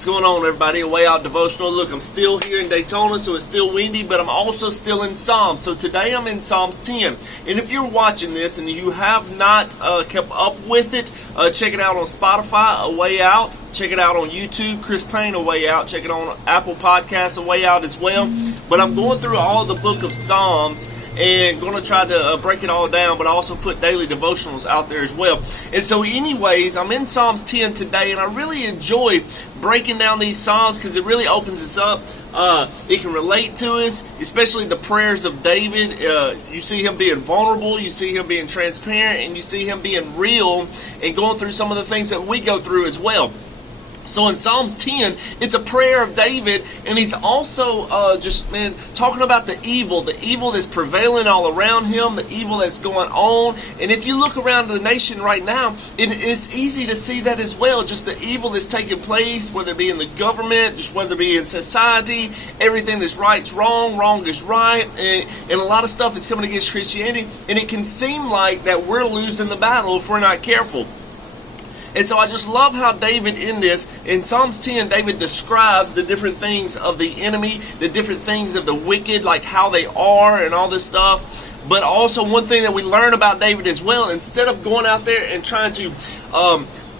What's going on, everybody? A Way Out Devotional. Look, I'm still here in Daytona, so it's still windy, but I'm also still in Psalms. So today I'm in Psalms 10. And if you're watching this and you have not kept up with it, check it out on Spotify, A Way Out. Check it out on YouTube, Chris Payne, A Way Out. Check it on Apple Podcasts, A Way Out as well. But I'm going through all the book of Psalms and going to try to break it all down, but I also put daily devotionals out there as well. And so anyways, I'm in Psalms 10 today, and I really enjoy breaking down these Psalms because it really opens us up. It can relate to us, especially the prayers of David. You see him being vulnerable, you see him being transparent, and you see him being real and going through some of the things that we go through as well. So in Psalms 10, it's a prayer of David, and he's also talking about the evil that's prevailing all around him, the evil that's going on. And if you look around the nation right now, it's easy to see that as well, just the evil that's taking place, whether it be in the government, just whether it be in society, everything that's right is wrong, wrong is right, and a lot of stuff is coming against Christianity, and it can seem like that we're losing the battle if we're not careful. And so I just love how David in Psalms 10, David describes the different things of the enemy, the different things of the wicked, like how they are and all this stuff. But also one thing that we learn about David as well, instead of going out there and trying to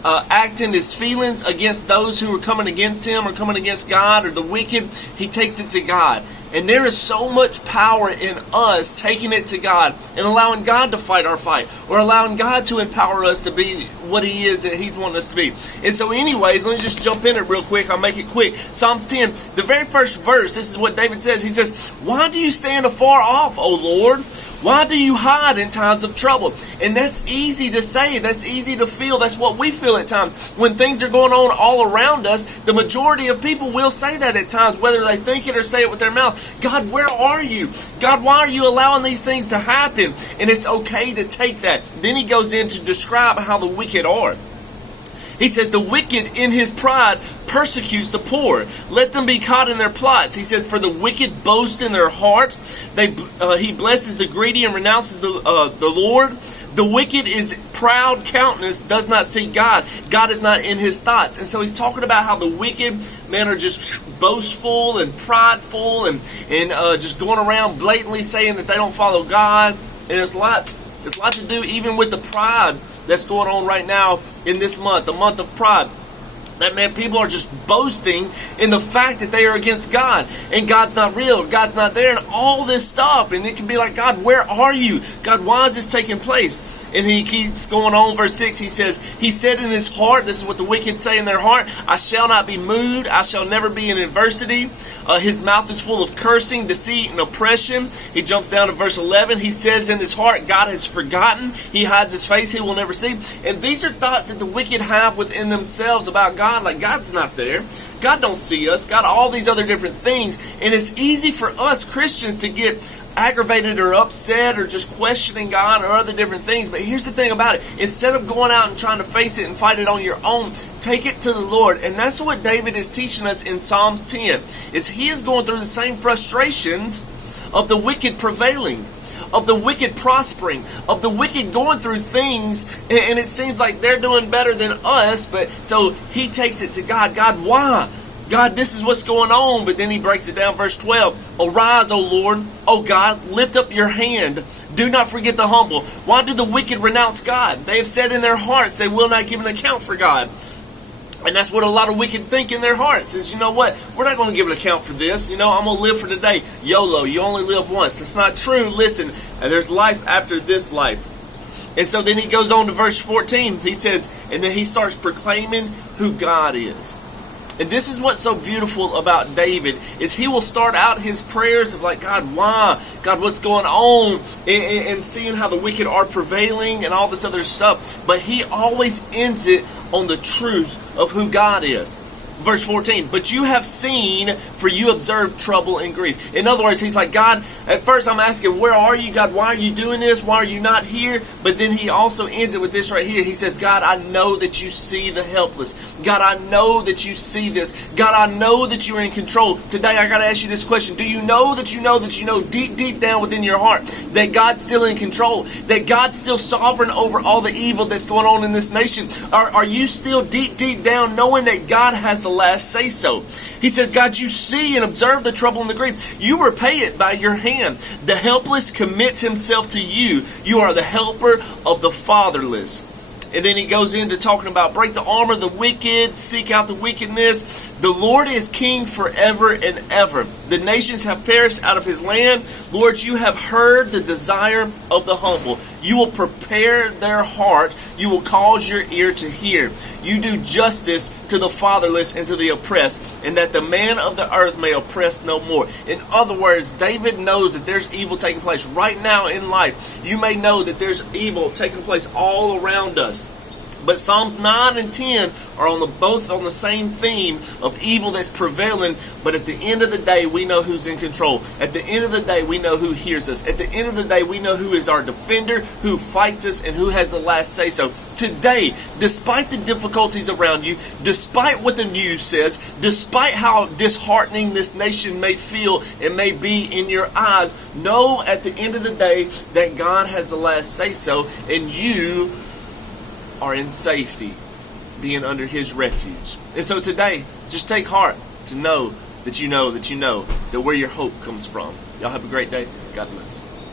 act in his feelings against those who are coming against him or coming against God or the wicked, he takes it to God. And there is so much power in us taking it to God and allowing God to fight our fight, or allowing God to empower us to be what He is that He's wanting us to be. And so anyways, let me just jump in it real quick. I'll make it quick. Psalms 10, the very first verse, this is what David says. He says, "Why do you stand afar off, O Lord? Why do you hide in times of trouble?" And that's easy to say. That's easy to feel. That's what we feel at times. When things are going on all around us, the majority of people will say that at times, whether they think it or say it with their mouth. God, where are you? God, why are you allowing these things to happen? And it's okay to take that. Then he goes in to describe how the wicked are. He says, "The wicked in his pride persecutes the poor. Let them be caught in their plots." He says, "For the wicked boast in their heart. He blesses the greedy and renounces the Lord. The wicked is proud countenance, does not seek God. God is not in his thoughts." And so he's talking about how the wicked men are just boastful and prideful and just going around blatantly saying that they don't follow God. And there's a lot to do even with the pride that's going on right now in this month, the month of pride. That, man, people are just boasting in the fact that they are against God, and God's not real, God's not there, and all this stuff. And it can be like, God, where are you? God, why is this taking place? And he keeps going on. Verse 6, he says, "He said in his heart," this is what the wicked say in their heart, "I shall not be moved, I shall never be in adversity." His mouth is full of cursing, deceit, and oppression. He jumps down to verse 11. He says in his heart, "God has forgotten. He hides his face, he will never see." And these are thoughts that the wicked have within themselves about God. Like, God's not there. God don't see us. God, all these other different things. And it's easy for us Christians to get aggravated or upset or just questioning God or other different things. But here's the thing about it. Instead of going out and trying to face it and fight it on your own, take it to the Lord. And that's what David is teaching us in Psalms 10, is he is going through the same frustrations of the wicked prevailing, of the wicked prospering, of the wicked going through things, and it seems like they're doing better than us. But so he takes it to God. God, why? God, this is what's going on. But then he breaks it down. Verse 12, "Arise, O Lord, O God, lift up your hand. Do not forget the humble." Why do the wicked renounce God? They have said in their hearts they will not give an account for God. And that's what a lot of wicked think in their hearts, is, you know what, we're not going to give an account for this. I'm going to live for today. YOLO, you only live once. That's not true. Listen, there's life after this life. And so then he goes on to verse 14. He says, and then he starts proclaiming who God is. And this is what's so beautiful about David, is he will start out his prayers of like, God, why? God, what's going on? And seeing how the wicked are prevailing and all this other stuff. But he always ends it on the truth of who God is. Verse 14, "But you have seen, for you observe trouble and grief." In other words, he's like, God, at first I'm asking, where are you? God, why are you doing this? Why are you not here? But then he also ends it with this right here. He says, God, I know that you see the helpless. God, I know that you see this. God, I know that you're in control. Today I got to ask you this question. Do you know that you know that you know deep, deep down within your heart that God's still in control? That God's still sovereign over all the evil that's going on in this nation? Are you still deep, deep down knowing that God has the the last say-so. He says, God, you see and observe the trouble and the grief. You repay it by your hand. The helpless commits himself to you. You are the helper of the fatherless. And then he goes into talking about break the arm of the wicked, seek out the wickedness. The Lord is king forever and ever. The nations have perished out of his land. Lord, you have heard the desire of the humble. You will prepare their heart. You will cause your ear to hear. You do justice to the fatherless and to the oppressed, and that the man of the earth may oppress no more. In other words, David knows that there's evil taking place right now in life. You may know that there's evil taking place all around us. But Psalms 9 and 10 are both on the same theme of evil that's prevailing. But at the end of the day, we know who's in control. At the end of the day, we know who hears us. At the end of the day, we know who is our defender, who fights us, and who has the last say-so. Today, despite the difficulties around you, despite what the news says, despite how disheartening this nation may feel and may be in your eyes, know at the end of the day that God has the last say-so, and you are in safety, being under his refuge. And so today, just take heart to know that you know that where your hope comes from. Y'all have a great day. God bless.